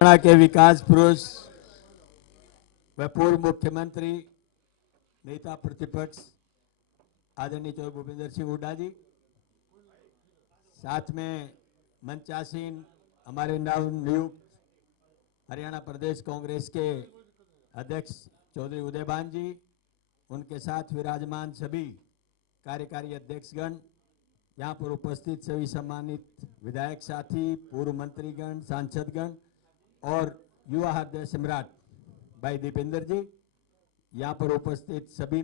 हरियाणा के विकास पुरुष व पूर्व मुख्यमंत्री नेता प्रतिपक्ष आदरणीय चौधरी भूपेंद्र सिंह हुड्डा जी, साथ में मंचासीन हमारे नवनियुक्त हरियाणा प्रदेश कांग्रेस के अध्यक्ष चौधरी उदयभान जी, उनके साथ विराजमान सभी कार्यकारी अध्यक्षगण, यहाँ पर उपस्थित सभी सम्मानित विधायक साथी, पूर्व मंत्रीगण, सांसदगण और युवा हृदय सम्राट भाई दीपेंद्र जी, यहाँ पर उपस्थित सभी,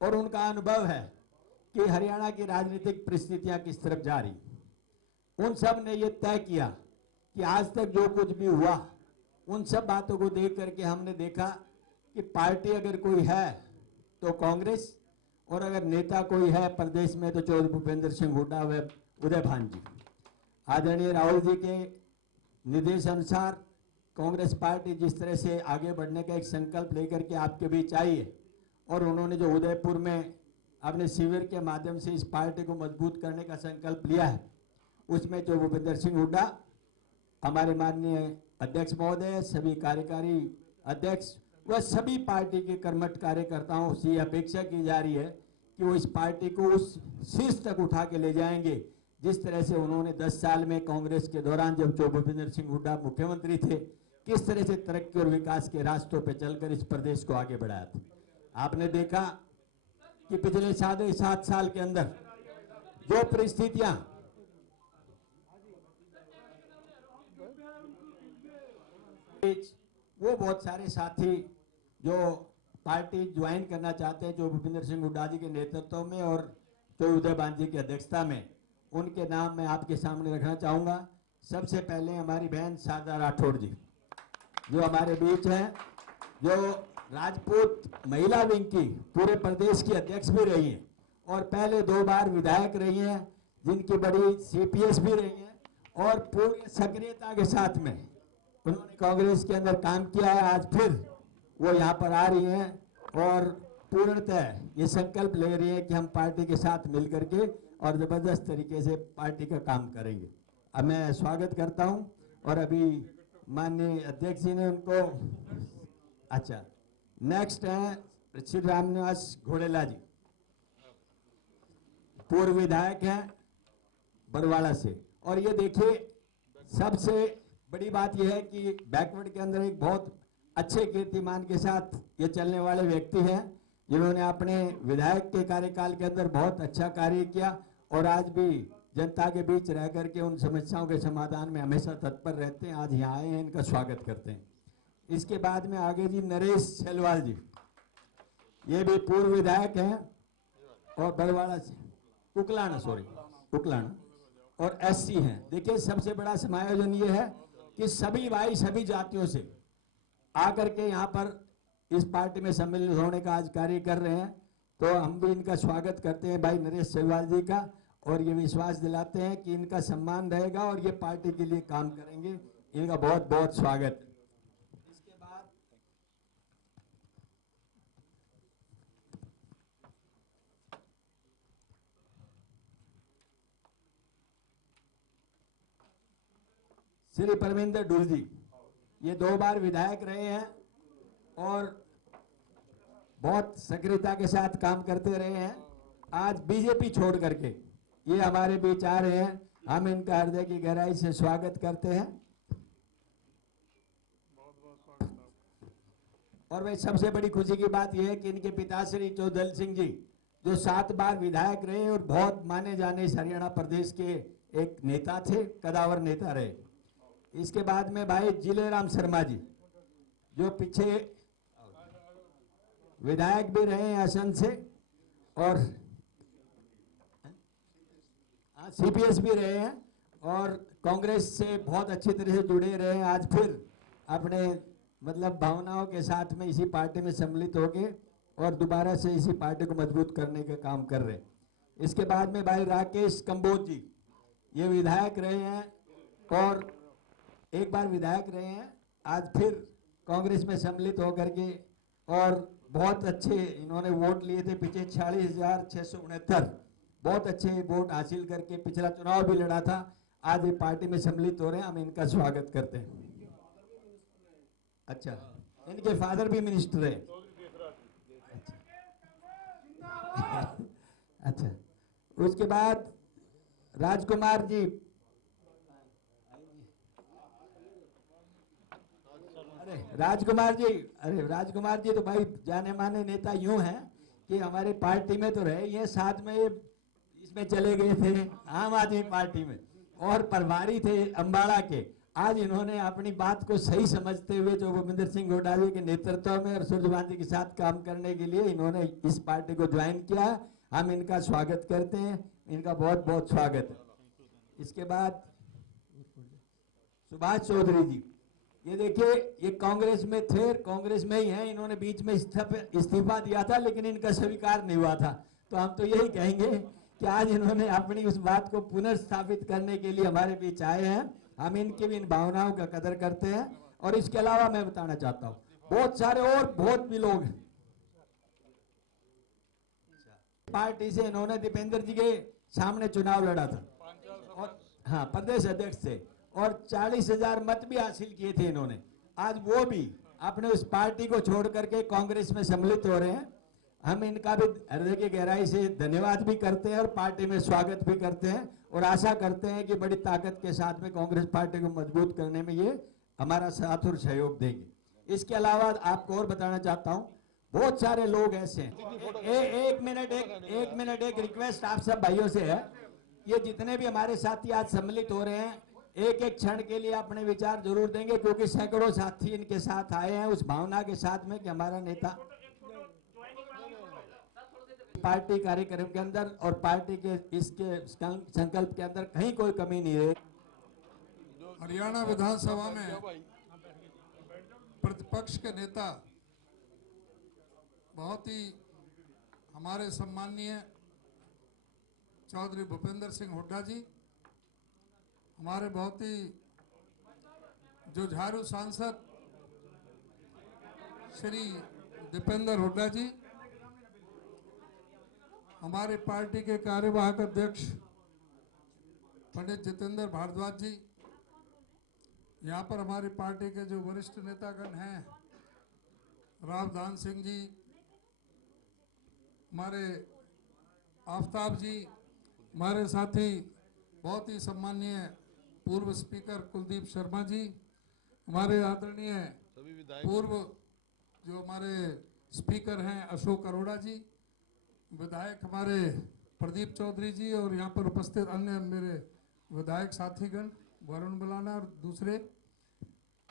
और उनका अनुभव है कि हरियाणा की राजनीतिक परिस्थितियां किस तरफ जा रही, उन सब ने ये तय किया कि आज तक जो कुछ भी हुआ उन सब बातों को देख करके हमने देखा कि पार्टी अगर कोई है तो कांग्रेस, और अगर नेता कोई है प्रदेश में तो चौधरी भूपेंद्र सिंह हुड्डा व उदयभान जी। आदरणीय राहुल जी के निर्देश अनुसार कांग्रेस पार्टी जिस तरह से आगे बढ़ने का एक संकल्प लेकर के आपके बीच आई है, और उन्होंने जो उदयपुर में अपने शिविर के माध्यम से इस पार्टी को मजबूत करने का संकल्प लिया है, उसमें जो भूपेंद्र सिंह हुड्डा, हमारे माननीय अध्यक्ष महोदय, सभी कार्यकारी अध्यक्ष व सभी पार्टी के कर्मठ कार्यकर्ताओं से अपेक्षा की जा रही है कि वो इस पार्टी को उस शीर्ष तक उठा के ले जाएंगे जिस तरह से उन्होंने 10 साल में कांग्रेस के दौरान, जब जो भूपेंद्र सिंह हुड्डा मुख्यमंत्री थे, किस तरह से तरक्की और विकास के रास्तों पर चलकर इस प्रदेश को आगे बढ़ाया था। आपने देखा कि पिछले 7.5 साल के अंदर जो परिस्थितियां वो बहुत सारे साथी जो पार्टी ज्वाइन करना चाहते हैं, जो भूपेंद्र सिंह हुड्डा जी के नेतृत्व में और जो उदयभान जी की अध्यक्षता में, उनके नाम मैं आपके सामने रखना चाहूंगा। सबसे पहले हमारी बहन शारदा राठौड़ जी, जो हमारे बीच हैं, जो राजपूत महिला विंग की पूरे प्रदेश की अध्यक्ष भी रही हैं और पहले 2 बार विधायक रही हैं, जिनकी बड़ी सीपीएस भी रही हैं, और पूरी सक्रियता के साथ में उन्होंने कांग्रेस के अंदर काम किया है। आज फिर वो यहाँ पर आ रही हैं और पूर्णतः ये संकल्प ले रही है कि हम पार्टी के साथ मिलकर के और जबरदस्त तरीके से पार्टी का काम करेंगे। अब मैं स्वागत करता हूं, और अभी माननीय अध्यक्ष जी ने उनको, अच्छा, नेक्स्ट है श्री रामनिवास घोड़ेला जी, पूर्व विधायक हैं बरवाड़ा से। और ये देखिए, सबसे बड़ी बात यह है कि बैकवर्ड के अंदर एक बहुत अच्छे कीर्तिमान के साथ ये चलने वाले व्यक्ति हैं, जिन्होंने अपने विधायक के कार्यकाल के अंदर बहुत अच्छा कार्य किया और आज भी जनता के बीच रह करके उन समस्याओं के समाधान में हमेशा तत्पर रहते हैं। आज यहाँ आए हैं, इनका स्वागत करते हैं। इसके बाद में आगे जी नरेश सेलवाल जी, ये भी पूर्व विधायक हैं और बरवाड़ा से, उकलाना और एससी हैं। देखिए, सबसे बड़ा समायोजन ये है कि सभी भाई सभी जातियों से आकर के यहाँ पर इस पार्टी में सम्मिलित होने का आज कार्य कर रहे हैं, तो हम भी इनका स्वागत करते हैं भाई नरेश सेलवाल जी का, और ये विश्वास दिलाते हैं कि इनका सम्मान रहेगा और ये पार्टी के लिए काम करेंगे। इनका बहुत बहुत स्वागत। इसके बाद श्री परमिंदर ढूल जी, ये 2 बार विधायक रहे हैं और बहुत सक्रियता के साथ काम करते रहे हैं। आज बीजेपी छोड़ करके ये हमारे बीच आ रहे हैं, हम इनका हृदय की गहराई से स्वागत करते हैं। और वह सबसे बड़ी खुशी की बात यह है कि इनके पिताश्री चौधरी सिंह जी, जो 7 बार विधायक रहे और बहुत माने जाने इस हरियाणा प्रदेश के एक नेता थे, कदावर नेता रहे। इसके बाद में भाई जिलेराम शर्मा जी, जो पीछे विधायक भी रहे हैं असम से और सीपीएस भी रहे हैं और कांग्रेस से बहुत अच्छी तरह से जुड़े रहे हैं। आज फिर अपने मतलब भावनाओं के साथ में इसी पार्टी में सम्मिलित हो गए और दोबारा से इसी पार्टी को मजबूत करने का काम कर रहे हैं। इसके बाद में भाई राकेश कंबोज जी, ये विधायक रहे हैं और एक बार विधायक रहे हैं, आज फिर कांग्रेस में सम्मिलित होकर के, और बहुत अच्छे इन्होंने वोट लिए थे पीछे 46,669, बहुत अच्छे वोट हासिल करके पिछला चुनाव भी लड़ा था। आज ये पार्टी में सम्मिलित हो रहे हैं, हम इनका स्वागत करते हैं। अच्छा, इनके फादर भी मिनिस्टर है। अच्छा अच्छा, उसके बाद राजकुमार जी, अरे राजकुमार जी तो भाई जाने माने नेता यूं हैं कि हमारे पार्टी में तो रहे, ये साथ में ये इसमें चले गए थे आम आदमी पार्टी में, और प्रभारी थे अम्बाड़ा के। आज इन्होंने अपनी बात को सही समझते हुए जो भूपेंद्र सिंह हुड्डा जी के नेतृत्व में और सूर्यकांत जी के साथ काम करने के लिए इन्होंने इस पार्टी को ज्वाइन किया। हम इनका स्वागत करते हैं, इनका बहुत बहुत स्वागत है। इसके बाद सुभाष चौधरी जी, ये देखिए ये कांग्रेस में थे, कांग्रेस में ही हैं, इन्होंने बीच में इस्तीफा दिया था लेकिन इनका स्वीकार नहीं हुआ था। तो हम तो यही कहेंगे कि आज इन्होंने अपनी उस बात को पुनर्स्थापित करने के लिए हमारे बीच आए हैं। हम इनकी भी इन भावनाओं का कदर करते हैं। और इसके अलावा मैं बताना चाहता हूँ बहुत सारे और बहुत भी लोग हैं पार्टी से, इन्होंने दीपेंद्र जी के सामने चुनाव लड़ा था और हाँ प्रदेश अध्यक्ष थे और 40,000 मत भी हासिल किए थे इन्होंने। आज वो भी अपने उस पार्टी को छोड़ करके कांग्रेस में सम्मिलित हो रहे हैं। हम इनका भी हृदय की गहराई से धन्यवाद भी करते हैं और पार्टी में स्वागत भी करते हैं और आशा करते हैं कि बड़ी ताकत के साथ में कांग्रेस पार्टी को मजबूत करने में ये हमारा साथ और सहयोग देंगे। इसके अलावा आपको और बताना चाहता हूँ बहुत सारे लोग ऐसे हैं। एक मिनट एक रिक्वेस्ट आप सब भाइयों से है, ये जितने भी हमारे साथी आज सम्मिलित हो रहे हैं एक एक क्षण के लिए अपने विचार जरूर देंगे, क्योंकि सैकड़ों साथी इनके साथ आए हैं उस भावना के साथ में कि हमारा नेता पार्टी कार्यक्रम के अंदर और पार्टी के इसके संकल्प के अंदर कहीं कोई कमी नहीं है। हरियाणा विधानसभा में प्रतिपक्ष के नेता बहुत ही हमारे सम्माननीय चौधरी भूपेंद्र सिंह हुड्डा जी, हमारे बहुत ही जुझारू सांसद श्री दीपेंद्र हुड्डा जी, हमारे पार्टी के कार्यवाहक अध्यक्ष पंडित जितेंद्र भारद्वाज जी, यहाँ पर हमारी पार्टी के जो वरिष्ठ नेतागण हैं रावधान सिंह जी, हमारे आफ्ताब जी, हमारे साथी बहुत ही सम्माननीय पूर्व स्पीकर कुलदीप शर्मा जी, हमारे आदरणीय पूर्व जो हमारे स्पीकर हैं अशोक अरोड़ा जी, विधायक हमारे प्रदीप चौधरी जी और यहाँ पर उपस्थित अन्य मेरे विधायक साथीगण वरुण बलाना और दूसरे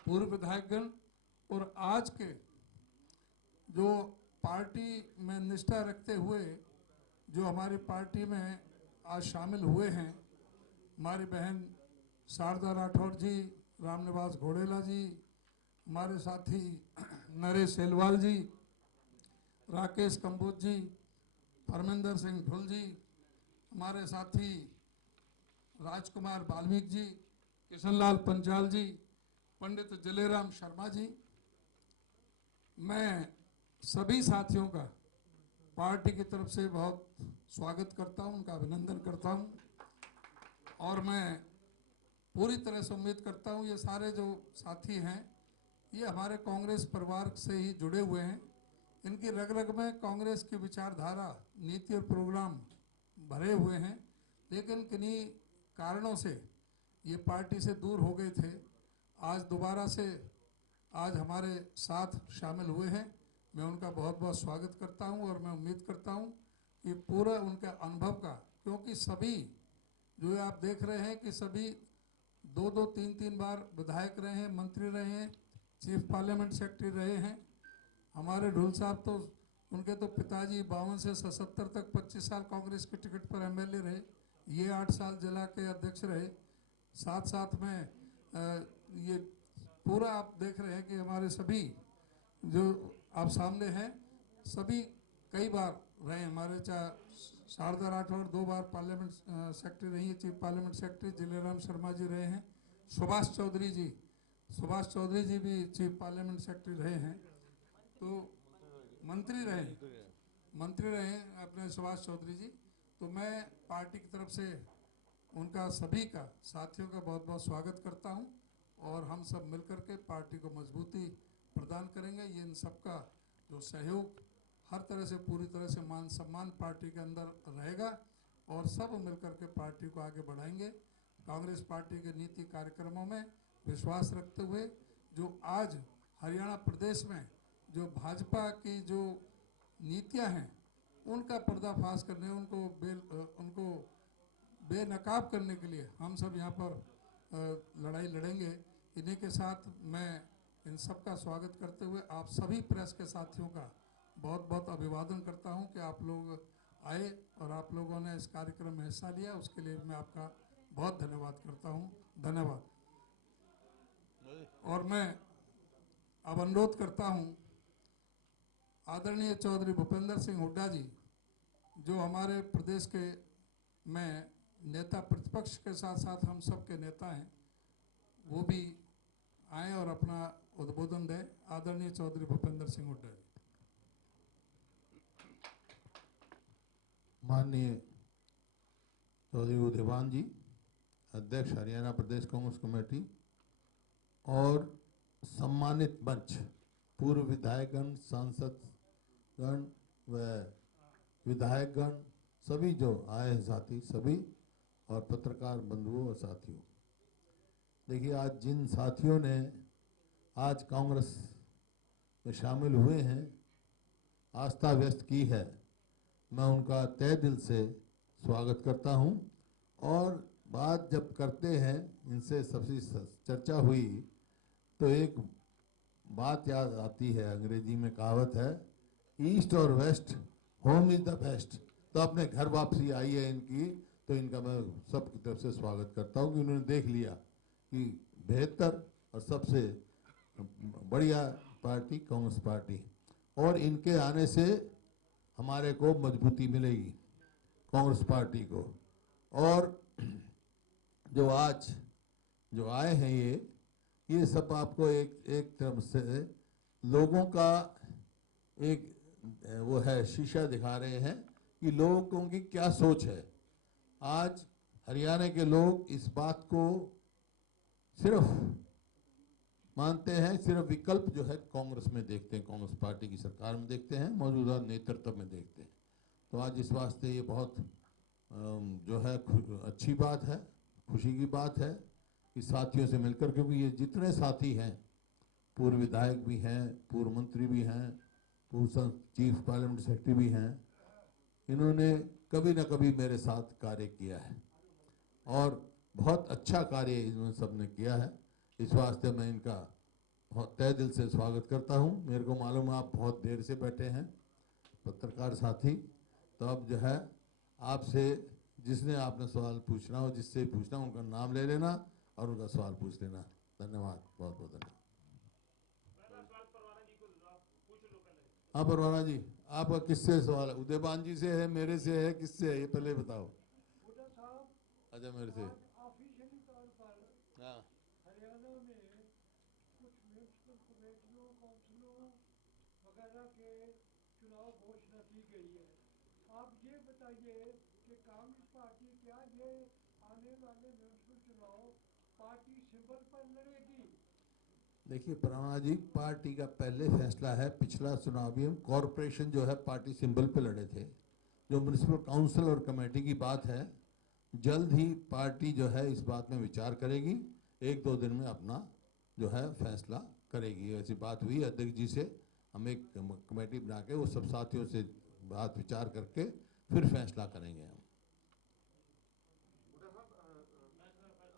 पूर्व विधायकगण, और आज के जो पार्टी में निष्ठा रखते हुए जो हमारी पार्टी में आज शामिल हुए हैं, हमारी बहन शारदा राठौर जी, रामनिवास घोड़ेला जी, हमारे साथी नरेश सेलवाल जी, राकेश कंबोज जी, परमिंदर सिंह ढुल जी, हमारे साथी राजकुमार वाल्मीकि जी, किशनलाल पंचाल जी, पंडित जलेराम शर्मा जी, मैं सभी साथियों का पार्टी की तरफ से बहुत स्वागत करता हूं, उनका अभिनंदन करता हूं और मैं पूरी तरह से उम्मीद करता हूं ये सारे जो साथी हैं ये हमारे कांग्रेस परिवार से ही जुड़े हुए हैं। इनकी रग रग में कांग्रेस की विचारधारा, नीति और प्रोग्राम भरे हुए हैं, लेकिन किन्हीं कारणों से ये पार्टी से दूर हो गए थे। आज दोबारा से आज हमारे साथ शामिल हुए हैं। मैं उनका बहुत बहुत स्वागत करता हूं और मैं उम्मीद करता हूं कि पूरा उनके अनुभव का, क्योंकि सभी जो आप देख रहे हैं कि सभी 2-2, 3-3 बार विधायक रहे हैं, मंत्री रहे हैं, चीफ पार्लियामेंट सेक्रेटरी रहे हैं। हमारे ढुल साहब तो उनके तो पिताजी 52 से 77 तक 25 साल कांग्रेस के टिकट पर एमएलए रहे, ये 8 साल जिला के अध्यक्ष रहे। साथ साथ में ये पूरा आप देख रहे हैं कि हमारे सभी जो आप सामने हैं सभी कई बार रहे। हमारे शारदा राठौर 2 बार पार्लियामेंट सेक्रेटरी रही है, chief parliament secretary. जलेराम Sharma ji रहे हैं। सुभाष चौधरी जी भी चीफ पार्लियामेंट सेक्रेटरी रहे हैं, तो मंत्री रहे अपने सुभाष चौधरी जी। तो मैं पार्टी की तरफ से उनका सभी का साथियों का बहुत बहुत स्वागत करता हूं और हम सब मिलकर के पार्टी को मजबूती प्रदान करेंगे। ये इन सबका जो सहयोग हर तरह से पूरी तरह से मान सम्मान पार्टी के अंदर रहेगा और सब मिलकर के पार्टी को आगे बढ़ाएंगे। कांग्रेस पार्टी के नीति कार्यक्रमों में विश्वास रखते हुए जो आज हरियाणा प्रदेश में जो भाजपा की जो नीतियां हैं उनका पर्दाफाश करने, उनको बेनकाब करने के लिए हम सब यहाँ पर लड़ाई लड़ेंगे। इन्हीं के साथ मैं इन सब का स्वागत करते हुए आप सभी प्रेस के साथियों का बहुत बहुत अभिवादन करता हूँ कि आप लोग आए और आप लोगों ने इस कार्यक्रम में हिस्सा लिया, उसके लिए मैं आपका बहुत धन्यवाद करता हूँ। धन्यवाद। और मैं अब अनुरोध करता हूँ आदरणीय चौधरी भूपेंद्र सिंह हुड्डा जी, जो हमारे प्रदेश के में नेता प्रतिपक्ष के साथ साथ हम सब के नेता हैं, वो भी आए और अपना उद्बोधन दें। आदरणीय चौधरी भूपेंद्र सिंह हुड्डा जी। माननीय चौधरी उदयभान जी, अध्यक्ष हरियाणा प्रदेश कांग्रेस कमेटी, और सम्मानित मंच, पूर्व विधायकगण, सांसदगण व विधायकगण, सभी जो आए हैं साथी सभी, और पत्रकार बंधुओं और साथियों। देखिए, आज जिन साथियों ने आज कांग्रेस में शामिल हुए हैं, आस्था व्यक्त की है, मैं उनका तहे दिल से स्वागत करता हूं। और बात जब करते हैं, इनसे सबसे चर्चा हुई तो एक बात याद आती है, अंग्रेजी में कहावत है, ईस्ट और west, home is the best. तो अपने घर वापसी आई है इनकी, तो इनका मैं सबकी तरफ से स्वागत करता हूं कि उन्होंने देख लिया कि बेहतर और सबसे बढ़िया पार्टी कांग्रेस पार्टी, और इनके आने से हमारे को मजबूती मिलेगी कांग्रेस पार्टी को। और जो आज जो आए हैं ये सब आपको एक तरफ से लोगों का एक वो है शीशा दिखा रहे हैं कि लोगों की क्या सोच है। आज हरियाणा के लोग इस बात को सिर्फ मानते हैं, सिर्फ विकल्प जो है कांग्रेस में देखते हैं, कांग्रेस पार्टी की सरकार में देखते हैं, मौजूदा नेतृत्व में देखते हैं। तो आज इस वास्ते ये बहुत जो है अच्छी बात है, खुशी की बात है कि साथियों से मिलकर, क्योंकि ये जितने साथी हैं, पूर्व विधायक भी हैं, पूर्व मंत्री भी हैं, पूर्व चीफ पार्लियामेंट सेक्रेटरी भी हैं, इन्होंने कभी न कभी मेरे साथ कार्य किया है और बहुत अच्छा कार्य इन्होंने सबने किया है। इस वास्ते मैं इनका बहुत तहे दिल से स्वागत करता हूं। मेरे को मालूम है आप बहुत देर से बैठे हैं पत्रकार साथी, तो अब जो है आपसे जिसने आपने सवाल पूछना हो, जिससे पूछना उनका नाम ले लेना और उनका सवाल पूछ लेना। धन्यवाद, बहुत बहुत धन्यवाद। हाँ परवाना जी, आपका किससे सवाल है? उदयभान जी से है, मेरे से है, किससे है ये पहले बताओ। अच्छा, मेरे से। हाँ, हरियाणा में कुछ म्यूनिसिपल कमेटियों, काउंसिलों वगैरह के चुनाव घोषणा की गई है। आप ये बताइए कि कांग्रेस पार्टी क्या ये आने वाले म्यूनिसिपल चुनाव पार्टी सिंबल पर लड़ेगी? देखिए परवाना जी, पार्टी का पहले फैसला है, पिछला चुनाव भी हम कॉरपोरेशन जो है पार्टी सिंबल पे लड़े थे। जो म्यूनिसिपल काउंसिल और कमेटी की बात है, जल्द ही पार्टी जो है इस बात में विचार करेगी, 1-2 दिन में अपना जो है फैसला करेगी। ऐसी बात हुई अध्यक्ष जी से, हम एक कमेटी बना के वो सब साथियों से बात विचार करके फिर फैसला करेंगे हम।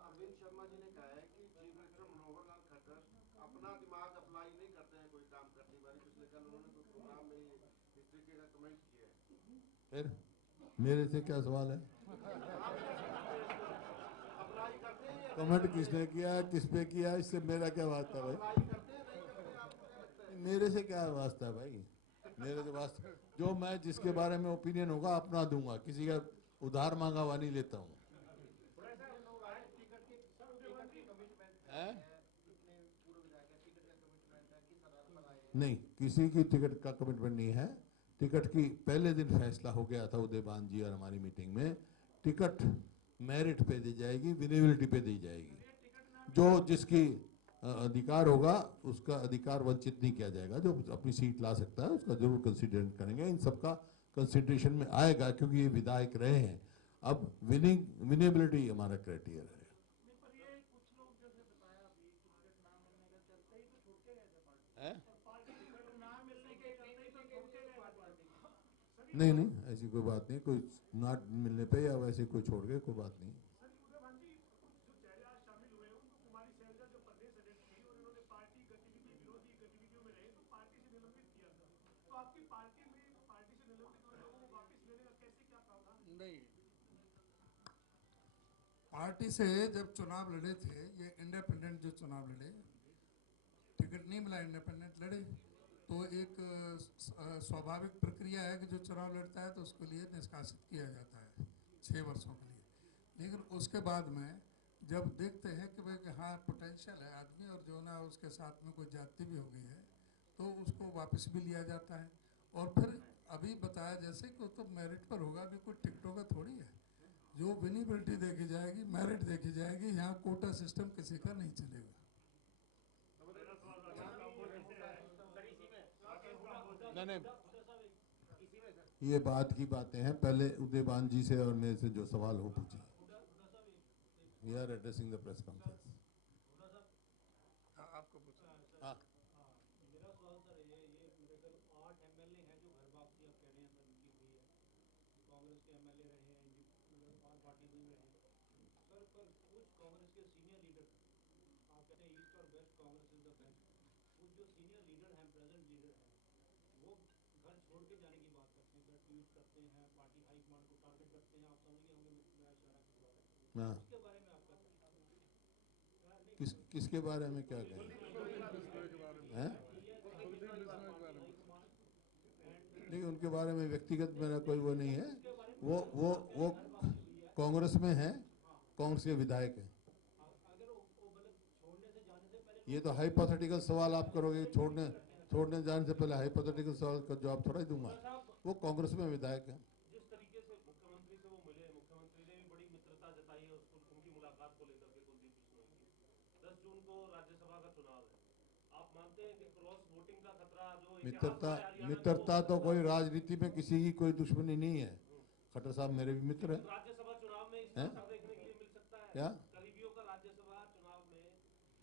अरविंद शर्मा जी ने कहा है कि चीफ मिनिस्टर मनोहर लाल खट्टर अपना दिमाग अप्लाई नहीं करते हैं कोई काम करने वाली। पिछले कल उन्होंने कोई प्रोग्राम में इस तरीके का कमेंट किया है। फिर मेरे से क्या सवाल है? अप्लाई करते हैं, कमेंट किसने किया, किस पे किया, इससे मेरा क्या वास्ता है भाई? अप्लाई करते हैं नहीं करते, आपको क्या लगता है? मेरे से क्या वास्ता है भाई? मेरे से वास्ता जो मैं जिसके बारे में ओपिनियन होगा अपना दूंगा, किसी का उधार मांगा हुआ नहीं लेता हूँ। नहीं, किसी की टिकट का कमिटमेंट नहीं है। टिकट की पहले दिन फैसला हो गया था उदयभान जी और हमारी मीटिंग में, टिकट मेरिट पे दी जाएगी, विनेबिलिटी पे दी जाएगी। जो जिसकी अधिकार होगा उसका अधिकार वंचित नहीं किया जाएगा। जो अपनी सीट ला सकता है उसका जरूर कंसिडर करेंगे। इन सबका कंसिडरेशन में आएगा क्योंकि ये विधायक रहे हैं। अब विनेबिलिटी हमारा क्राइटेरिया है। पर ये कुछ लोग जैसे बताया अभी कि टिकट ना मिलने के चलते ही तो छोड़ के गए थे पार्टी। हैं? पार्टी टिकट ना मिलने के चलते ही तो छोड़ के गए थे पार्टी। नहीं नहीं, ऐसी कोई बात नहीं। कोई ना मिलने पे या वैसे कोई छोड़ गए, कोई बात नहीं। सर उदयभान जी, जो चेहरे आज शामिल हुए उनको कुमारी शैलजा जो प्रदेश अध्यक्ष थी और उन्होंने पार्टी गतिविधि विरोधी गतिविधियों में रहे तो पार्टी से निलंबित किया था। तो आपकी पार्टी में पार्टी से निलंबित हुए लोगों को वापस लेने का कैसे क्या प्रावधान है? नहीं, पार्टी से जब चुनाव लड़े थे, ये इंडिपेंडेंट जो चुनाव लड़े, टिकट नहीं मिला, इंडिपेंडेंट लड़े, तो एक स्वाभाविक प्रक्रिया है कि जो चुनाव लड़ता है तो उसके लिए निष्कासित किया जाता है 6 वर्षों के लिए। लेकिन उसके बाद में जब देखते हैं कि भाई कि हाँ पोटेंशियल है आदमी और जो ना उसके साथ में कोई जाति भी हो गई है तो उसको वापस भी लिया जाता है। और फिर अभी बताया जैसे कि वो तो मेरिट पर होगा, अभी कोई टिकटों का थोड़ी है। जो विनिबिलिटी देखी जाएगी, मेरिट देखी जाएगी, यहाँ कोटा सिस्टम किसी का नहीं चलेगा। ये बात की बातें हैं, पहले उदयभान जी से और मेरे से जो सवाल हो पूछे। We are addressing the press conference. आपको पूछा हाँ, मेरा सवाल सर ये मेरे कल 8 एमएलए हैं जो घर वापसी आप कह रहे हैं सर उनकी हुई है। कांग्रेस के एमएलए रहे हैं, मतलब और पार्टी में भी रहे हैं सर, पर कुछ कांग्रेस के सीनियर लीडर, आप कहते हैं ईस्ट और west Congress is the best, कुछ जो सीनियर लीडर हैं, प्रेजेंट लीडर हैं, वो घर छोड़ के जाने की बात करते हैं सर, ट्वीट करते हैं, पार्टी हाईकमांड को टारगेट करते हैं। आप समझ गए होंगे मेरा इशारा किस बात है, हाँ। उसके बारे में आपका किसके बारे में क्या कहें? हैं? नहीं, उनके बारे में व्यक्तिगत मेरा कोई वो नहीं है। वो कांग्रेस में है, कांग्रेस के विधायक हैं। ये तो हाइपोथेटिकल सवाल आप करोगे। छोड़ने जाने से पहले हाइपोथेटिकल सवाल का जवाब थोड़ा ही दूंगा। वो कांग्रेस में विधायक हैं। जिस तरीके से मुख्यमंत्री से वो मिले, मुख्यमंत्री ने भी बड़ी मित्रता जताई है उसको, उनकी मुलाकात को लेकर के कुलदीप बिश्नोई की। 10 जून को राज्यसभा का चुनाव है, आप मानते हैं कि क्रॉस वोटिंग का खतरा जो मित्रता तो कोई राजनीति में किसी की कोई दुश्मनी नहीं है। खट्टर साहब मेरे भी मित्र हैं। राज्यसभा चुनाव में इस तरह देखने के लिए मिल सकता है क्या? करीबियों का राज्यसभा चुनाव में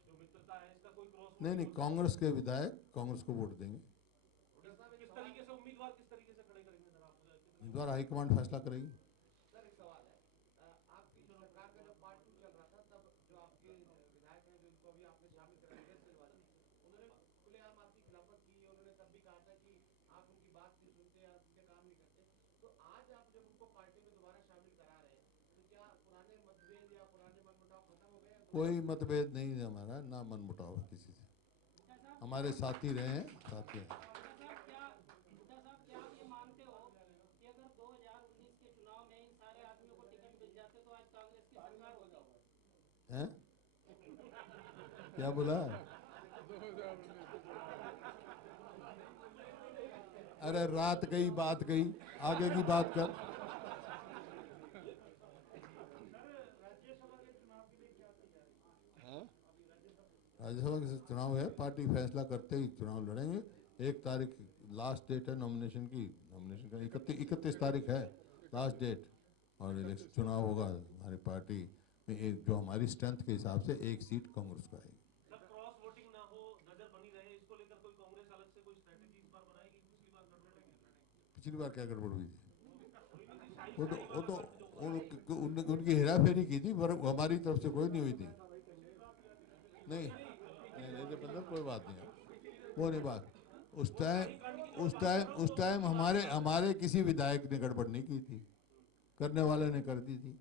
जो मित्रता है, इसका कोई क्रॉस नहीं, कांग्रेस के विधायक कांग्रेस को वोट देंगे। किस तरीके से उम्मीदवार किस तरीके से खड़े करेंगे सर आप? उम्मीदवार हाईकमांड फैसला करेगी। सर एक सवाल है, आपकी सरकार का जब पार्ट 2 चल रहा था तब जो आपके विधायक हैं जिनको अभी आपने शामिल करा दिया सिलवाला, उन्होंने खुलेआम आपकी खिलाफत की। उन्होंने तब भी कहा था कि आप उनकी बात नहीं सुनते, आप उनके काम नहीं करते। तो आज आप जब उनको पार्टी में दोबारा शामिल करा रहे हैं तो क्या पुराने मतभेद या पुराने मनमुटाव खत्म हो गए? कोई मतभेद नहीं है हमारा, ना मनमुटाव है किसी से। हमारे साथी रहे हैं, साथी हैं। हैं? क्या बोला? अरे रात गई बात गई, आगे की बात कर। राज्यसभा के चुनाव है, पार्टी फैसला करते ही चुनाव लड़ेंगे। 1 तारीख लास्ट डेट है नॉमिनेशन की। नॉमिनेशन का 31 तारीख है लास्ट डेट, और इलेक्शन चुनाव होगा हमारी पार्टी में। एक जो हमारी स्ट्रेंथ के हिसाब से 1 सीट कांग्रेस को आएगी। सर क्रॉस वोटिंग ना हो, नजर बनी रहे, इसको लेकर कोई कांग्रेस अलग से कोई स्ट्रेटजी इस बार बनाएगी? पिछली बार गड़बड़ लगी। पिछली बार क्या गड़बड़ हुई थी? उनकी हेराफेरी की थी, पर हमारी तरफ से कोई नहीं हुई थी। नहीं मतलब कोई बात नहीं है, वो नहीं बात। उस टाइम हमारे किसी विधायक ने गड़बड़ नहीं की थी, करने वाले ने कर दी थी।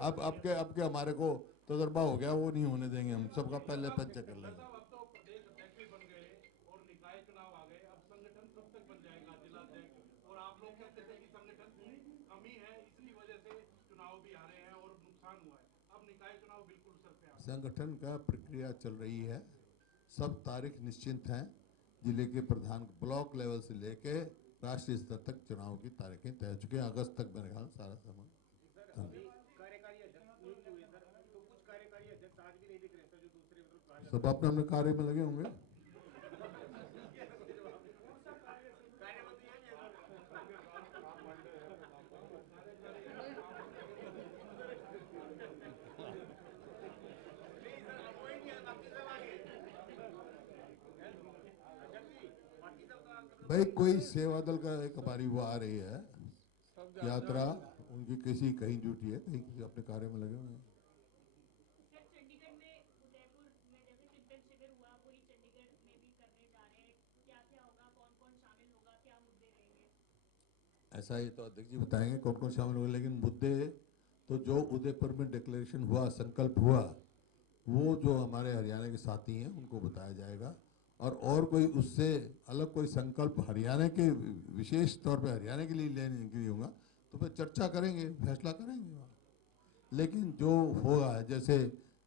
अब के हमारे को तजर्बा हो गया, वो नहीं होने देंगे हम। सबका पहले पंच कर लेंगे। अब तो प्रदेश अध्यक्ष भी बन गए और निकाय चुनाव आ गए, अब संगठन कब तक बन जाएगा जिला अध्यक्ष? और आप लोग कहते थे कि संगठन की कमी है, इसकी वजह से चुनाव भी हारे हैं और नुकसान हुआ है। अब निकाय चुनाव बिल्कुल सर पे आ गए। संगठन का प्रक्रिया चल रही है, सब तारीख निश्चित हैं। जिले के प्रधान ब्लॉक लेवल से लेके राष्ट्रीय स्तर तक चुनाव की तारीखें तय हो चुकी हैं। अगस्त तक मेरे ख्याल सारा सामान। कार्यकारी अध्यक्ष नियुक्त हुए सर, तो कुछ कार्यकारी अध्यक्ष आज भी नहीं दिख रहे सर, जो दूसरे मतलब सब अपने अपने कार्य में लगे होंगे। भाई कोई सेवा दल का एक हमारी वो आ रही है यात्रा, उनकी किसी कहीं ड्यूटी है, कहीं किसी अपने कार्य में लगे हुए हैं। सर चंडीगढ़ में उदयपुर में जैसे चिंतन शिविर हुआ, वही चंडीगढ़ में भी करने जा रहे हैं, क्या क्या होगा, कौन कौन शामिल होगा, क्या मुद्दे रहेंगे? ऐसा ही तो अध्यक्ष जी बताएंगे कौन कौन शामिल होंगे, लेकिन मुद्दे तो जो उदयपुर में डिक्लेरेशन हुआ, संकल्प हुआ, वो जो हमारे हरियाणा के साथी हैं उनको बताया जाएगा। और कोई उससे अलग कोई संकल्प हरियाणा के विशेष तौर पे हरियाणा के लिए लेने के लिए होगा तो फिर चर्चा करेंगे, फैसला करेंगे वहाँ। लेकिन जो होगा, जैसे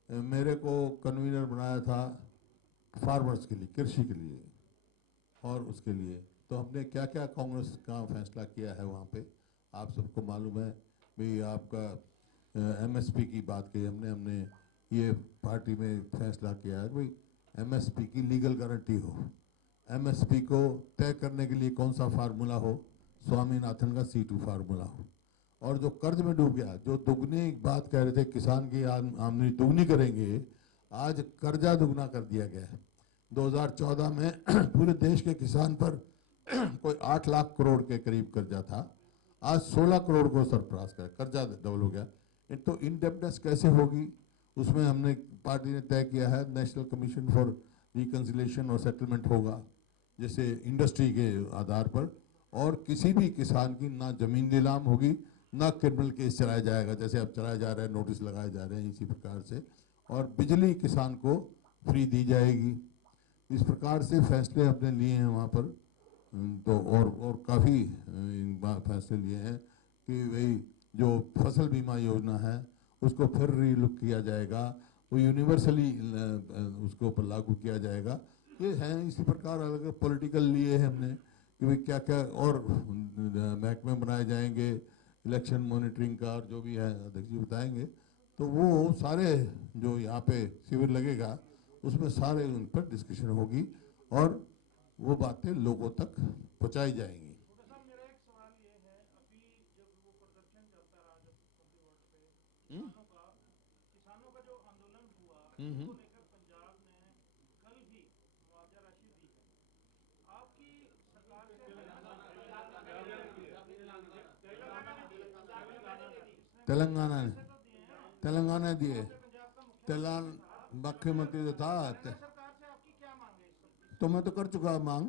मेरे को कन्वीनर बनाया था फार्मर्स के लिए, कृषि के लिए और उसके लिए, तो हमने क्या क्या कांग्रेस का फैसला किया है वहाँ पे आप सबको मालूम है। भाई आपका एमएसपी की बात की हमने ये पार्टी में फैसला किया है भाई एमएसपी की लीगल गारंटी हो, एमएसपी को तय करने के लिए कौन सा फार्मूला हो, स्वामीनाथन का C2 फार्मूला हो। और जो कर्ज में डूब गया, जो दुगनी बात कह रहे थे किसान की आमदनी दुगनी करेंगे, आज कर्जा दुगना कर दिया गया है। 2014 में पूरे देश के किसान पर कोई 8 लाख करोड़ के करीब कर्जा था, आज 16 करोड़ को सरपास कर कर्जा डबल हो गया। तो इंडेप्टनेस कैसे होगी, उसमें हमने पार्टी ने तय किया है नेशनल कमीशन फॉर रिकंसिलिएशन और सेटलमेंट होगा, जैसे इंडस्ट्री के आधार पर, और किसी भी किसान की ना जमीन नीलाम होगी ना क्रिमिनल केस चलाया जाएगा, जैसे अब चलाया जा रहा है, नोटिस लगाए जा रहे हैं इसी प्रकार से, और बिजली किसान को फ्री दी जाएगी। इस प्रकार से फैसले हमने लिए हैं वहाँ पर। तो और काफ़ी फैसले लिए हैं कि भाई जो फसल बीमा योजना है उसको फिर रीलुक किया जाएगा, वो यूनिवर्सली उसको ऊपर लागू किया जाएगा। ये हैं इसी प्रकार अलग अलग पॉलिटिकल लिए हैं हमने कि भाई क्या क्या और महकमे बनाए जाएंगे, इलेक्शन मॉनिटरिंग का और जो भी है अध्यक्ष जी बताएंगे। तो वो सारे जो यहाँ पे शिविर लगेगा उसमें सारे उन पर डिस्कशन होगी और वो बातें लोगों तक पहुँचाई जाएंगी। छोटा सा मेरा एक सवाल ये है, अभी जब वो प्रदर्शन चलता रहा जब सुप्रीम कोर्ट पे किसानों का जो आंदोलन हुआ उसको लेकर पंजाब ने कल भी मुआवजा राशि दी है, आपकी सरकार से तेलंगाना ने तो दिए हैं, तेलंगाना दिए, पंजाब का मुख्यमंत्री तो था, सरकार से आपकी क्या मांग है इस सब? तो मैं तो कर चुका मांग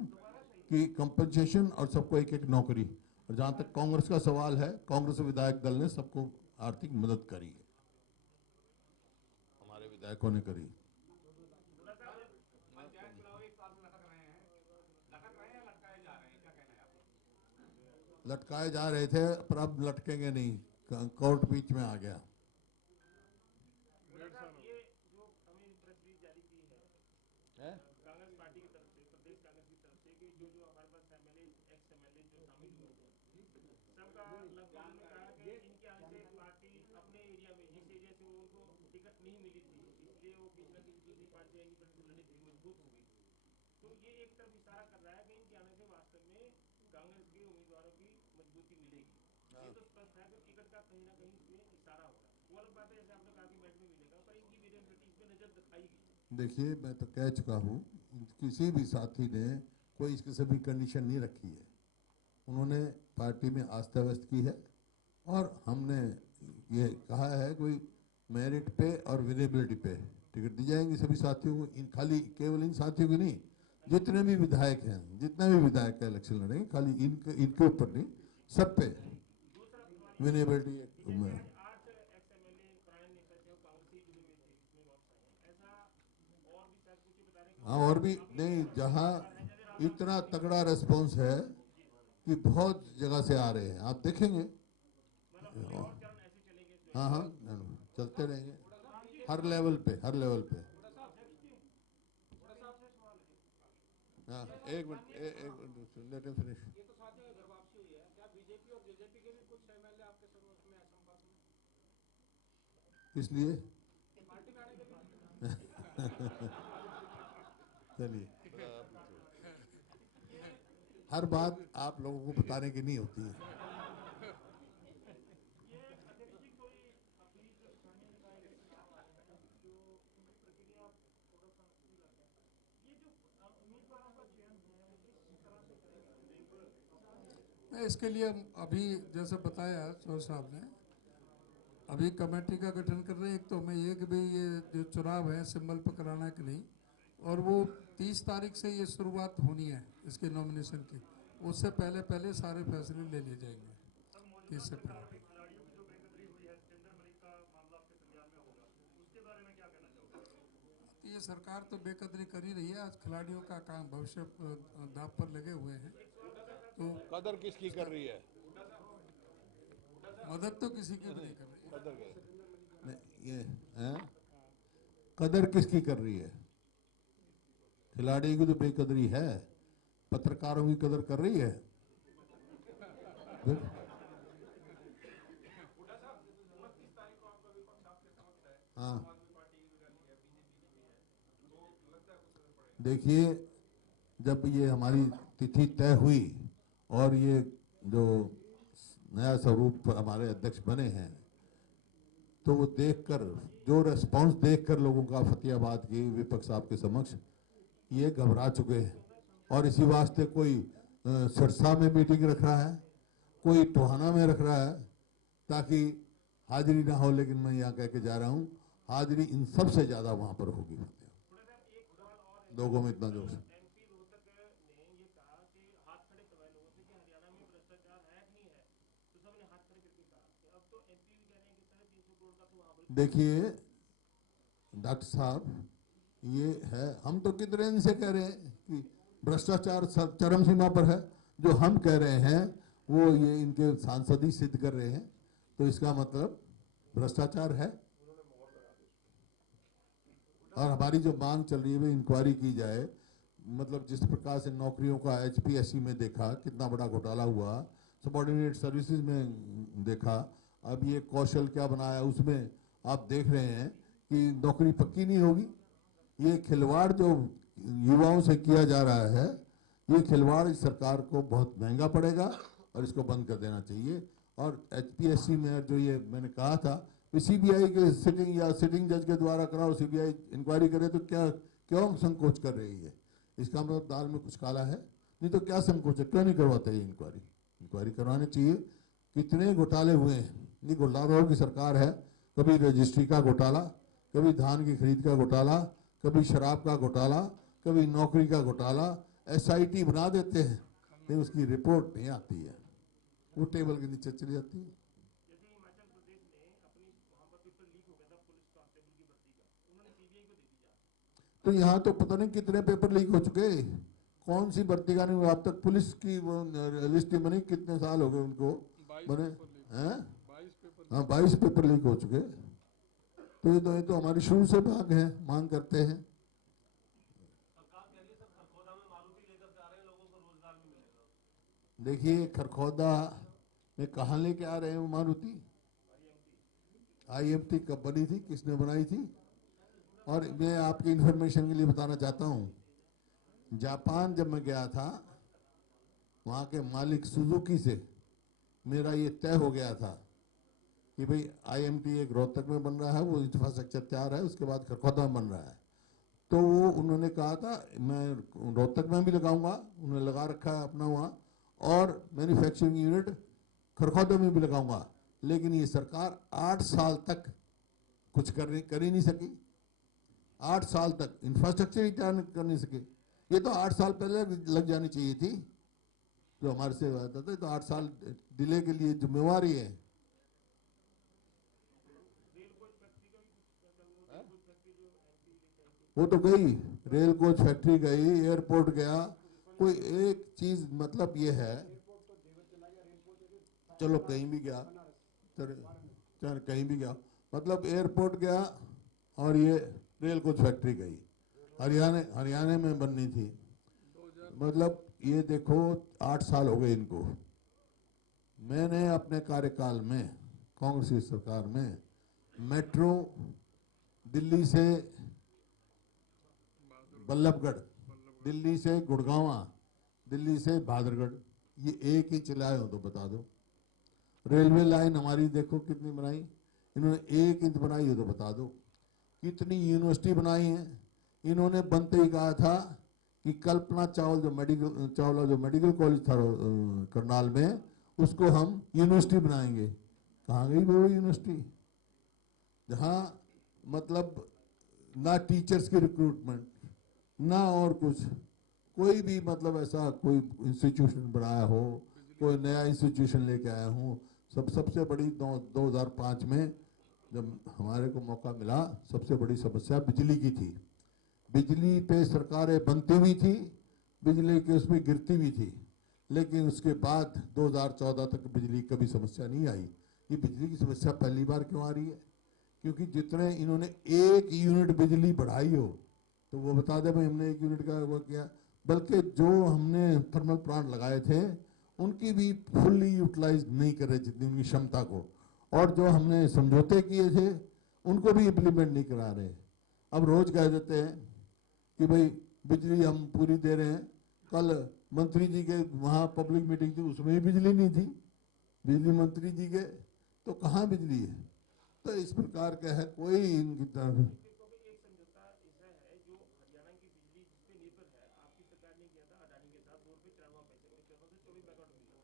कि कंपनसेशन और सबको एक एक नौकरी। और जहाँ तक कांग्रेस का सवाल है, कांग्रेस विधायक दल ने सबको आर्थिक मदद करी है, हमारे विधायकों ने करी। पंचायत चुनाव एक साल से लटक रहे हैं या लटकाए जा रहे हैं, क्या कहना है आपको? लटकाए जा रहे थे पर अब लटकेंगे नहीं, कोर्ट बीच में आ गया। ये जो हमें प्रेस रिलीज जारी की है कांग्रेस पार्टी की तरफ से, प्रदेश कांग्रेस की तरफ से, कि जो हमारे पास एमएलए एक्स एमएलए जो शामिल हुए थे सबका लगभग उन्होंने कहा कि इनके आने से पार्टी अपने एरिया में जिस एरिया से वो उनको टिकट नहीं मिली थी इसलिए वो किसी न किसी दूसरी पार्टी आएगी पर लड़ी थी मजबूत हो गई। तो ये एक तरफ इशारा कर रहा है कि इनके आने से वास्तव में कांग्रेस के उम्मीदवारों की मजबूती मिलेगी। ये तो स्पष्ट है कि टिकट का कहीं ना कहीं इसमें इशारा हो रहा है। वो अलग बात है जैसे आपने कहा कि मैच में मिलेगा, पर इनकी विजिबिलिटी इसमें नजर दिखाई गई। देखिए मैं तो कह चुका हूँ, किसी भी साथी ने कोई इस किस्म की कंडीशन नहीं रखी है, उन्होंने पार्टी में आस्था व्यक्त की है और हमने ये कहा है कोई मेरिट पे और विजिबिलिटी पे टिकट दी जाएंगी सभी साथियों को, इन खाली केवल इन साथियों की नहीं, जितने भी विधायक हैं, जितने भी विधायक का इलेक्शन लड़ेंगे, खाली इनके ऊपर नहीं, सब पे विजिबिलिटी। हाँ और भी नहीं, जहाँ इतना तगड़ा रेस्पॉन्स है कि बहुत जगह से आ रहे हैं, आप देखेंगे। हाँ हाँ चलते रहेंगे हर लेवल पे, हर लेवल पे। हाँ एक मिनट लेट मी फिनिश। ये तो साथियों की घर वापसी हुई है, क्या बीजेपी और जेजेपी के भी कुछ एमएलए आपके संपर्क में संपर्क में? इसलिए पार्टी में आने के लिए चलिए, हर बात आप लोगों को बताने की नहीं होती है। ये अध्यक्ष जी कोई अभी जो स्थानीय निकाय के चुनाव आए हैं जो उनकी प्रक्रिया थोड़ा सा नहीं लग है, ये जो उम्मीदवारों का चयन है किस तरह से करेंगे? मैं इसके लिए अभी जैसे बताया चौधरी साहब ने, अभी कमेटी का गठन कर रहे हैं। एक तो हमें ये कि भाई ये जो चुनाव है सिंबल पर कराना है कि नहीं, और वो 30 तारीख से ये शुरुआत होनी है इसके नॉमिनेशन की, उससे पहले पहले सारे फैसले ले लिए जाएंगे। इससे पहले खिलाड़ियों की जो बेकदरी हुई है, सिकंदर मलिक का मामला आपके संज्ञान में होगा, उसके बारे में क्या कहना चाहोगे? ये सरकार तो बेकदरी कर ही रही है। आज खिलाड़ियों का काम भविष्य दांव पर लगे हुए हैं, तो कदर किसकी कर रही है? मदद तो किसी की भी नहीं कर रही है। कदर के नहीं, ये हैं? कदर किसकी कर रही है? खिलाड़ी की तो बेकदरी है, पत्रकारों की कदर कर रही है। फिर? हाँ, देखिए, जब ये हमारी तिथि तय हुई और ये जो नया स्वरूप हमारे अध्यक्ष बने हैं, तो वो देखकर, जो रेस्पॉन्स देखकर लोगों का फतेहाबाद की विपक्ष आपके समक्ष, ये घबरा चुके हैं। और इसी वास्ते कोई सिरसा में मीटिंग रख रहा है, कोई टोहाना में रख रहा है, ताकि हाजिरी ना हो। लेकिन मैं यहाँ कह के जा रहा हूँ, हाजिरी इन सबसे ज़्यादा वहाँ पर होगी। लोगों में इतना जोश है। एमपी रोहतक ने ये कहा कि हाथ खड़े करवाए लोगों से कि हरियाणा में भ्रष्टाचार है कि नहीं है, तो सबने हाथ खड़े करके कहा कि अब तो एमपी भी कह रहे हैं कि 350 करोड़ का तो वहां पर देखिए डॉक्टर साहब, ये है, हम तो कितने दिन से कह रहे हैं कि भ्रष्टाचार चरम सीमा पर है। जो हम कह रहे हैं वो ये इनके सांसद ही सिद्ध कर रहे हैं, तो इसका मतलब भ्रष्टाचार है। और हमारी जो मांग चल रही है वो इंक्वायरी की जाए। मतलब जिस प्रकार से नौकरियों का एचपीएससी में देखा कितना बड़ा घोटाला हुआ, सबऑर्डिनेट सर्विसेज में देखा, अब ये कौशल क्या बनाया उसमें आप देख रहे हैं कि नौकरी पक्की नहीं होगी। ये खिलवाड़ जो युवाओं से किया जा रहा है, ये खिलवाड़ इस सरकार को बहुत महंगा पड़ेगा और इसको बंद कर देना चाहिए। और एचपीएससी में जो ये मैंने कहा था, सीबीआई के सिटिंग या सिटिंग जज के द्वारा कराओ, सीबीआई इंक्वायरी करे, तो क्या क्यों संकोच कर रही है? इसका मतलब दाल में कुछ काला है। नहीं तो क्या संकोच है, क्यों नहीं करवाते ये इंक्वायरी? इंक्वायरी करवानी चाहिए। कितने घोटाले हुए हैं, ये घोटालों की सरकार है। कभी रजिस्ट्री का घोटाला, कभी धान की खरीद का घोटाला, कभी शराब का घोटाला, कभी नौकरी का घोटाला। एसआईटी बना देते हैं, लेकिन उसकी रिपोर्ट नहीं आती है, वो टेबल के नीचे चली जाती है। जैसे हिमाचल प्रदेश ने अपनी वहां पर पेपर लीक हो गया था पुलिस कांस्टेबल की भर्ती का, उन्होंने सीबीआई को दे दी जांच। तो यहाँ तो पता नहीं कितने पेपर लीक हो चुके, कौन सी भर्ती का नहीं हुआ अब तक। पुलिस की वो लिस्ट बनी, कितने साल हो गए उनको बने हैं? हाँ, 22 पेपर लीक हो चुके। तो ये तो हमारी शुरू से मांग करते हैं। सरकार कह रही है सर खरखोदा में मारुति लेकर जा रहे हैं, लोगों को रोजगार भी मिलेगा। देखिए, खरखोदा में कहाँ लेके आ रहे हैं वो मारुति? आईएमटी कब बनी थी, किसने बनाई थी? और मैं आपकी इंफॉर्मेशन के लिए बताना चाहता हूँ, जापान जब मैं गया था, वहाँ के मालिक सुजुकी से मेरा ये तय हो गया था कि भाई आईएमटी एक रोहतक में बन रहा है, वो इंफ्रास्ट्रक्चर तैयार है, उसके बाद खरखोदा में बन रहा है। तो वो उन्होंने कहा था मैं रोहतक में भी लगाऊंगा, उन्होंने लगा रखा है अपना वहाँ, और मैन्युफैक्चरिंग यूनिट खरखोदा में भी लगाऊंगा। लेकिन ये सरकार 8 साल तक कुछ कर ही नहीं सकी। 8 साल तक इंफ्रास्ट्रक्चर ही तैयार कर नहीं सके। ये तो 8 साल पहले लग जानी चाहिए थी, जो हमारे से आता था। तो 8 साल डिले के लिए जिम्मेवारी है। वो तो गई, रेल कोच फैक्ट्री गई, एयरपोर्ट गया, कोई एक चीज मतलब ये है, चलो कहीं भी गया, चलो कहीं भी गया, मतलब एयरपोर्ट गया और ये रेल कोच फैक्ट्री गई, हरियाणा में बननी थी। मतलब ये देखो 8 साल हो गए इनको। मैंने अपने कार्यकाल में कांग्रेस की सरकार में मेट्रो दिल्ली से बल्लभगढ़ दिल्ली से गुड़गांव, दिल्ली से भादरगढ़, ये 1 इंच लाए हो तो बता दो। रेलवे लाइन हमारी देखो कितनी बनाई, इन्होंने 1 इंच बनाई हो तो बता दो। कितनी यूनिवर्सिटी बनाई है। इन्होंने बनते ही कहा था कि कल्पना चावला जो मेडिकल कॉलेज था करनाल में, उसको हम यूनिवर्सिटी बनाएंगे। कहाँ गई वो यूनिवर्सिटी? जहाँ मतलब ना टीचर्स की रिक्रूटमेंट, ना और कुछ, कोई भी मतलब ऐसा कोई इंस्टीट्यूशन बनाया हो, कोई नया इंस्टीट्यूशन लेके आया हूँ। सबसे बड़ी 2005 में जब हमारे को मौका मिला, सबसे बड़ी समस्या बिजली की थी। बिजली पे सरकारें बनती हुई थी, बिजली के उसमें गिरती भी थी, लेकिन उसके बाद 2014 तक बिजली कभी समस्या नहीं आई। ये बिजली की समस्या पहली बार क्यों आ रही है? क्योंकि जितने इन्होंने 1 यूनिट बिजली बढ़ाई हो तो वो बता दे भाई हमने 1 यूनिट का वो किया, बल्कि जो हमने थर्मल प्लांट लगाए थे उनकी भी फुल्ली यूटिलाइज नहीं कर रहे जितनी उनकी क्षमता को, और जो हमने समझौते किए थे उनको भी इम्प्लीमेंट नहीं करा रहे। अब रोज कह देते हैं कि भाई बिजली हम पूरी दे रहे हैं। कल मंत्री जी के वहाँ पब्लिक मीटिंग थी, उसमें भी बिजली नहीं थी, बिजली मंत्री जी के, तो कहाँ बिजली है? तो इस प्रकार का है, कोई इनकी तरफ एक समझौता ऐसा है जो हरियाणा की बिजली जिस पे निर्भर है, आपकी सरकार ने किया था अडानी के साथ 2 रुपये 94 पैसे में 14 से 24 मेगावाट मिला।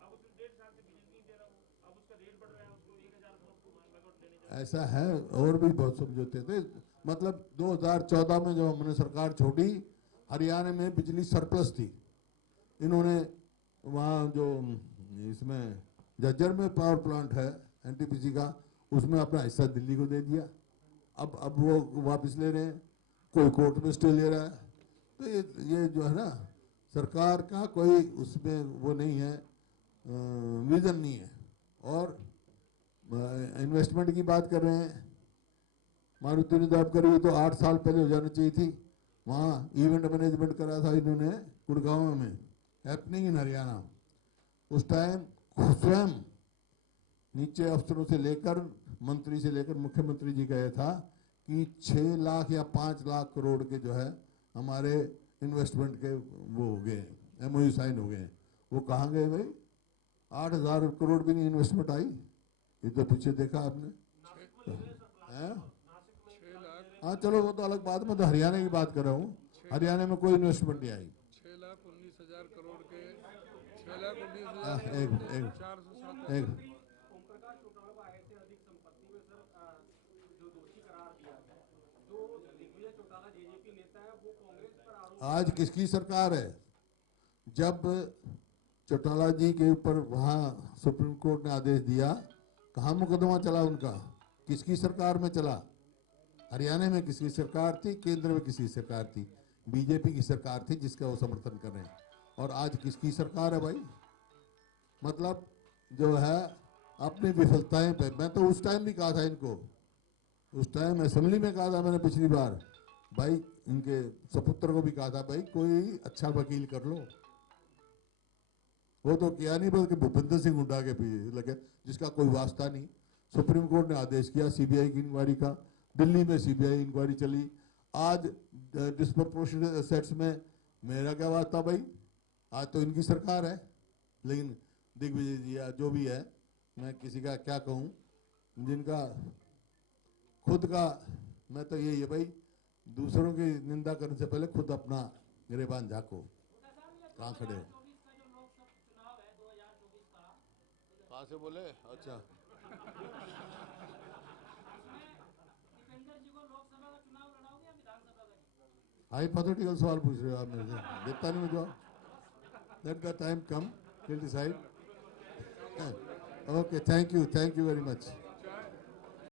अब उसमें 1.5 साल से बिजली नहीं दे रहा हूँ, अब उसका रेट बढ़ रहा है, उसको 1000 मेगावाट देने जा रहा है। ऐसा है। और भी बहुत समझौते थे। मतलब 2014 में जब हमने सरकार छोड़ी, हरियाणा में बिजली सरप्लस थी। इन्होंने वहाँ जो इसमें झज्जर में पावर प्लांट है एनटीपीसी का, उसमें अपना हिस्सा दिल्ली को दे दिया। अब वो वापस ले रहे हैं, कोई कोर्ट में स्टे ले रहा है। तो ये जो है ना, सरकार का कोई उसमें वो नहीं है, विजन नहीं है। और इन्वेस्टमेंट की बात कर रहे हैं, मारुति ने जॉब करी तो 8 साल पहले हो जानी चाहिए थी। वहाँ इवेंट मैनेजमेंट करा था इन्होंने गुड़गांव में, हैपनिंग इन हरियाणा। उस टाइम स्वयं नीचे अफसरों से लेकर मंत्री से लेकर मुख्यमंत्री जी गया था कि 6 लाख या 5 लाख करोड़ के जो है हमारे इन्वेस्टमेंट के वो हो गए, MOU साइन हो गए। वो कहाँ गए भाई? 8,000 करोड़ भी नहीं इन्वेस्टमेंट आई। ये तो पीछे देखा आपने है? हाँ चलो वो तो अलग बात, मैं तो हरियाणा की बात कर रहा हूँ। हरियाणा में कोई इन्वेस्टमेंट नहीं आई। 6,19,000 करोड़ के 6,19,000 एक ओम प्रकाश चौटाला को आय से अधिक संपत्ति में सर जो दोषी करार दिया है, जो दिग्विजय चौटाला जेजेपी नेता है, वो कांग्रेस पर आरोप। आज किसकी सरकार है? जब चौटाला जी के ऊपर वहाँ सुप्रीम कोर्ट ने आदेश दिया, कहाँ मुकदमा चला उनका? किसकी सरकार में चला? हरियाणा में किसकी सरकार थी? केंद्र में किसकी सरकार थी? बीजेपी की सरकार थी जिसका वो समर्थन कर रहे हैं। और आज किसकी सरकार है भाई? मतलब जो है अपनी विफलताएं पे, मैं तो उस टाइम भी कहा था इनको, उस टाइम असेंबली में कहा था मैंने पिछली बार, भाई इनके सपुत्र को भी कहा था भाई कोई अच्छा वकील कर लो। वो तो किया नहीं, बल्कि भूपेंद्र सिंह हुड्डा के पीछे लगे जिसका कोई वास्ता नहीं। सुप्रीम कोर्ट ने आदेश किया सीबीआई की इंक्वायरी का, दिल्ली में सीबीआई इंक्वायरी चली। आज डिस्प्रोपोर्शनेट एसेट्स में मेरा क्या वास्ता भाई? आज तो इनकी सरकार है। लेकिन दिग्विजय जी या जो भी है, मैं किसी का क्या कहूँ, जिनका खुद का, मैं तो यही है भाई, दूसरों की निंदा करने से पहले खुद अपना गिरेबान झाँको, कहाँ खड़े हैं। कहाँ से बोले? अच्छा हाइपोथेटिकल सवाल पूछ रहे हो आप मेरे से, देता नहीं मुझे। Let the time come, will decide. Okay, thank you very much.